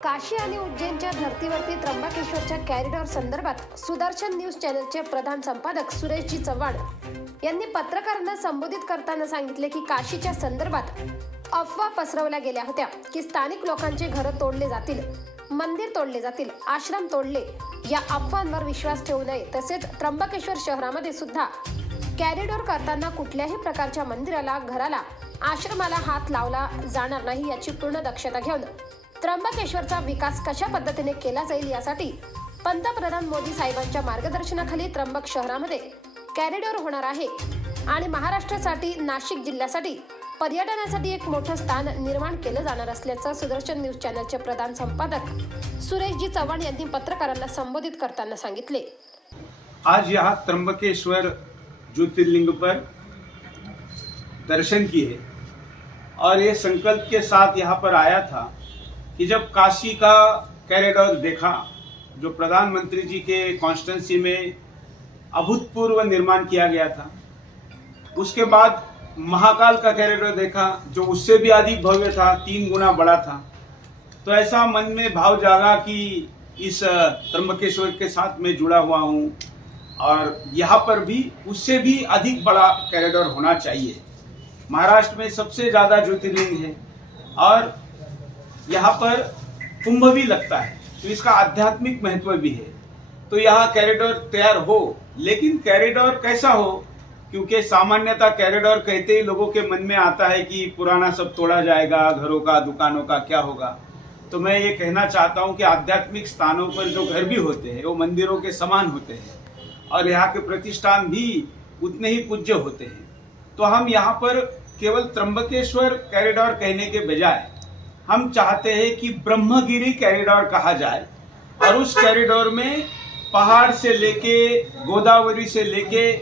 काशी आणि उज्जैनच्या धर्तीवरती त्र्यंबकेश्वरच्या कॉरिडॉर संदर्भात सुदर्शन न्यूज चॅनलचे प्रधान संपादक सुरेशजी चव्हाण यांनी पत्रकारांना संबोधित करताना सांगितले की काशीच्या संदर्भात अफवा पसरवल्या गेल्या होत्या की स्थानिक लोकांचे घरं तोडले जातील, मंदिर तोडले जातील, आश्रम तोडले, या अफवांवर विश्वास ठेवू नये। तसेच त्र्यंबकेश्वर शहरामध्ये सुद्धा कॉरिडॉर करताना कुठल्याही प्रकारच्या मंदिराला, घराला, आश्रमाला हात लावला जाणार नाही याची पूर्ण दक्षता घेऊन त्र्यंबकेश्वरचा विकास कशा पद्धतीने केला जाईल यासाठी पंतप्रधान मोदी साहेबांच्या मार्गदर्शनाखाली त्र्यंबक शहरामध्ये कॉरिडॉर होणार आहे आणि महाराष्ट्रासाठी, नाशिक जिल्ह्यासाठी पर्यटनासाठी एक मोठं स्थान निर्माण केलं जाणार असल्याचं सुदर्शन न्यूज चॅनलचे प्रधान संपादक सुरेशजी चव्हाण यांनी पत्रकारांना संबोधित करताना सांगितले। आज यहाँ त्र्यंबकेश्वर ज्योतिर्लिंग पर दर्शन किए और ये संकल्प के साथ यहाँ पर आया था कि जब काशी का कॉरिडोर देखा, जो प्रधानमंत्री जी के कॉन्स्टिट्यूंसी में अभूतपूर्व निर्माण किया गया था, उसके बाद महाकाल का कॉरिडोर देखा जो उससे भी अधिक भव्य था, 3 गुना बड़ा था। तो ऐसा मन में भाव जागा कि इस त्र्यंबकेश्वर के साथ मैं जुड़ा हुआ हूँ और यहाँ पर भी उससे भी अधिक बड़ा कॉरिडोर होना चाहिए। महाराष्ट्र में सबसे ज़्यादा ज्योतिर्लिंग है और यहाँ पर कुंभ भी लगता है, तो इसका आध्यात्मिक महत्व भी है। तो यहाँ कॉरिडोर तैयार हो, लेकिन कॉरिडोर कैसा हो, क्योंकि सामान्यतः कॉरिडोर कहते ही लोगों के मन में आता है कि पुराना सब तोड़ा जाएगा, घरों का, दुकानों का क्या होगा। तो मैं ये कहना चाहता हूँ कि आध्यात्मिक स्थानों पर जो घर भी होते हैं वो मंदिरों के समान होते हैं और यहाँ के प्रतिष्ठान भी उतने ही पूज्य होते हैं। तो हम यहाँ पर केवल त्र्यंबकेश्वर कॉरिडोर कहने के बजाय हम चाहते हैं कि ब्रह्मगिरी कॉरिडोर कहा जाए और उस कॉरिडोर में पहाड़ से लेके गोदावरी से लेके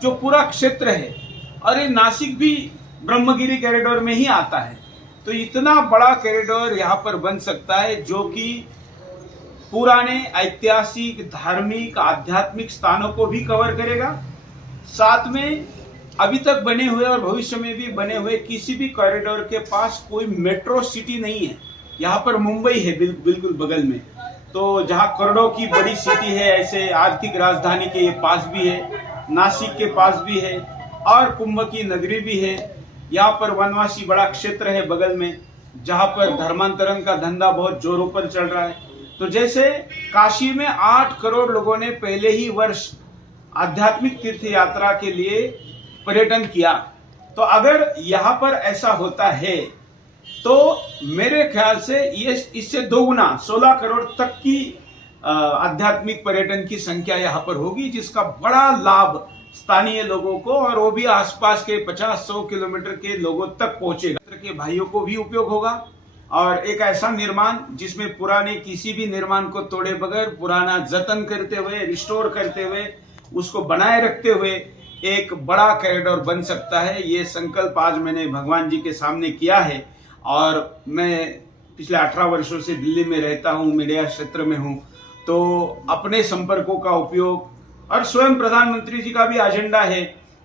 जो पूरा क्षेत्र है, और ये नासिक भी ब्रह्मगिरी कॉरिडोर में ही आता है। तो इतना बड़ा कॉरिडोर यहाँ पर बन सकता है जो कि पुराने ऐतिहासिक, धार्मिक, आध्यात्मिक स्थानों को भी कवर करेगा। साथ में अभी तक बने हुए और भविष्य में भी बने हुए किसी भी कॉरिडोर के पास कोई मेट्रो सिटी नहीं है। यहाँ पर मुंबई है बिल्कुल बगल में, तो जहाँ करोड़ों की बड़ी सिटी है, ऐसे आर्थिक राजधानी के पास भी है, नासिक के पास भी है और कुंभ की नगरी भी है। यहाँ पर वनवासी बड़ा क्षेत्र है बगल में, जहाँ पर धर्मांतरण का धंधा बहुत जोरों पर चल रहा है। तो जैसे काशी में 8 करोड़ लोगों ने पहले ही वर्ष आध्यात्मिक तीर्थ यात्रा के लिए पर्यटन किया, तो अगर यहाँ पर ऐसा होता है तो मेरे ख्याल से ये इससे 2 गुना 16 करोड़ तक की आध्यात्मिक पर्यटन की संख्या यहाँ पर होगी, जिसका बड़ा लाभ स्थानीय लोगों को और वो भी आसपास के 50-100 किलोमीटर के लोगों तक पहुंचेगा। के भाइयों को भी उपयोग होगा और एक ऐसा निर्माण जिसमें पुराने किसी भी निर्माण को तोड़े बगैर, पुराना जतन करते हुए, रिस्टोर करते हुए, उसको बनाए रखते हुए एक बड़ा कॉरिडोर बन सकता है। ये संकल्प आज मैंने भगवान जी के सामने किया है और मैं पिछले 18 वर्षों से दिल्ली में रहता हूँ, मीडिया क्षेत्र में हूँ, तो अपने संपर्कों का उपयोग और स्वयं प्रधानमंत्री जी का भी एजेंडा है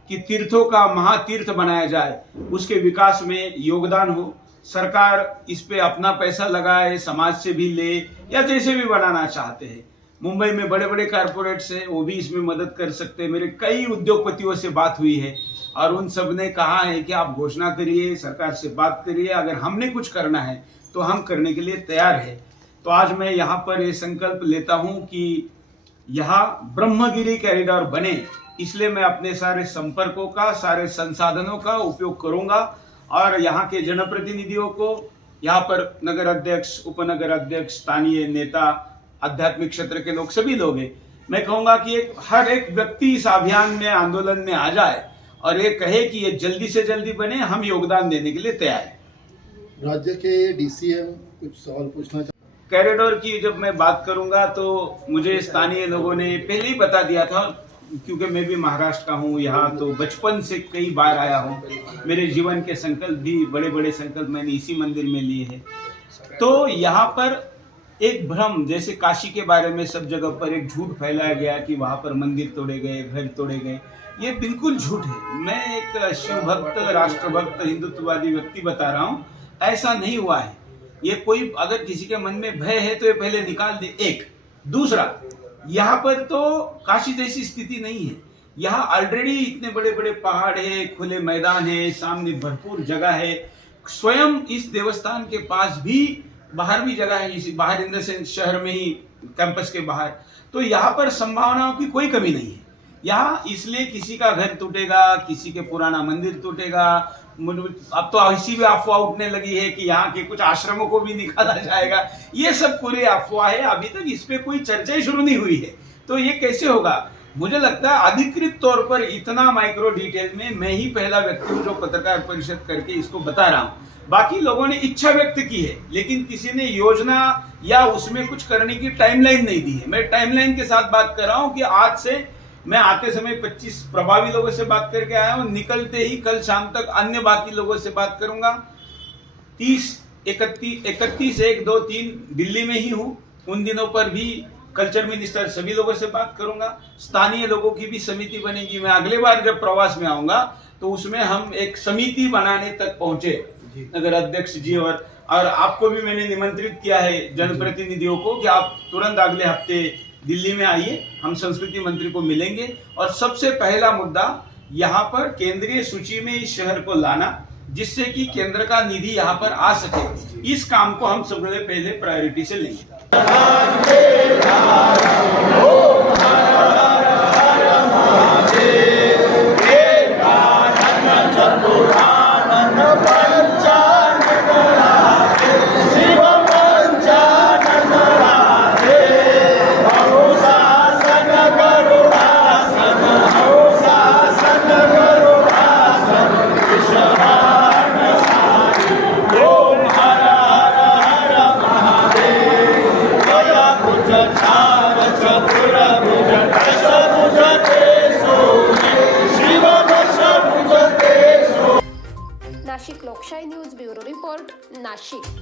कि तीर्थों का महातीर्थ बनाया जाए, उसके विकास में योगदान हो। सरकार इस पे अपना पैसा लगाए, समाज से भी ले या जैसे भी बनाना चाहते हैं। मुंबई में बड़े बड़े कारपोरेट्स हैं, वो भी इसमें मदद कर सकते हैं। मेरे कई उद्योगपतियों से बात हुई है और उन सब ने कहा है कि आप घोषणा करिए, सरकार से बात करिए, अगर हमने कुछ करना है तो हम करने के लिए तैयार है। तो आज मैं यहाँ पर ये संकल्प लेता हूँ कि यहाँ ब्रह्मगिरी कॉरिडोर बने, इसलिए मैं अपने सारे संपर्कों का, सारे संसाधनों का उपयोग करूंगा और यहाँ के जनप्रतिनिधियों को, यहाँ पर नगर अध्यक्ष, उपनगर अध्यक्ष, स्थानीय नेता, आध्यात्मिक क्षेत्र के लोग, सभी लोग हैं। मैं कहूंगा कि हर एक व्यक्ति इस अभियान में, आंदोलन में आ जाए और ये कहे कि ये जल्दी से जल्दी बने, हम योगदान देने के लिए तैयार हैं। राज्य के डीसीएम कुछ सवाल पूछना चाहते। कॉरिडोर की जब मैं बात करूंगा तो मुझे स्थानीय लोगों ने पहले ही बता दिया था, क्योंकि मैं भी महाराष्ट्र का हूँ, यहाँ तो बचपन से कई बार आया हूँ। मेरे जीवन के संकल्प भी, बड़े बड़े संकल्प मैंने इसी मंदिर में लिए हैं। तो यहाँ पर एक भ्रम, जैसे काशी के बारे में सब जगह पर एक झूठ फैलाया गया कि वहां पर मंदिर तोड़े गए, घर तोड़े गए, ये बिल्कुल झूठ है। मैं एक शिव भक्त, राष्ट्रभक्त, हिंदुत्ववादी व्यक्ति बता रहा हूँ, ऐसा नहीं हुआ है। ये कोई अगर किसी के मन में भय है तो ये पहले निकाल दे। एक दूसरा, यहाँ पर तो काशी जैसी स्थिति नहीं है। यहाँ ऑलरेडी इतने बड़े बड़े पहाड़ है, खुले मैदान है, सामने भरपूर जगह है। स्वयं इस देवस्थान के पास भी बाहर भी जगह है, इसी बाहर इन द सेंस शहर में ही, कैंपस के बाहर। तो यहाँ पर संभावनाओं की कोई कमी नहीं है। यहाँ इसलिए किसी का घर टूटेगा, किसी के पुराना मंदिर टूटेगा। अब तो ऐसी भी अफवाह उठने लगी है कि यहाँ के कुछ आश्रमों को भी निकाला जाएगा। ये सब पूरे अफवाह है, अभी तक इस पे कोई चर्चा ही शुरू नहीं हुई है। तो ये कैसे होगा? मुझे लगता है अधिकृत तौर पर इतना माइक्रो डिटेल में मैं ही पहला व्यक्ति हूँ जो पत्रकार परिषद करके इसको बता रहा हूँ। बाकी लोगों ने इच्छा व्यक्त की है, लेकिन किसी ने योजना या उसमें कुछ करने की टाइमलाइन नहीं दी है। मैं टाइमलाइन के साथ बात कर रहा हूँ कि आज से मैं आते समय 25 प्रभावी लोगों से बात करके आया हूँ, निकलते ही कल शाम तक अन्य बाकी लोगों से बात करूंगा। 31, 1, 2, 3 दिल्ली में ही हूँ, उन दिनों पर भी कल्चर मिनिस्टर सभी लोगों से बात करूंगा। स्थानीय लोगों की भी समिति बनेगी। मैं अगले बार जब प्रवास में आऊंगा तो उसमें हम एक समिति बनाने तक पहुंचे, नगर अध्यक्ष जी और आपको भी मैंने निमंत्रित किया है जनप्रतिनिधियों को कि आप तुरंत अगले हफ्ते दिल्ली में आइए, हम संस्कृति मंत्री को मिलेंगे। और सबसे पहला मुद्दा यहाँ पर केंद्रीय सूची में इस शहर को लाना, जिससे कि केंद्र का निधि यहाँ पर आ सके। इस काम को हम सबसे पहले प्रायोरिटी से लेंगे। नाशिक लोकशाही न्यूज ब्युरो रिपोर्ट, नाशिक।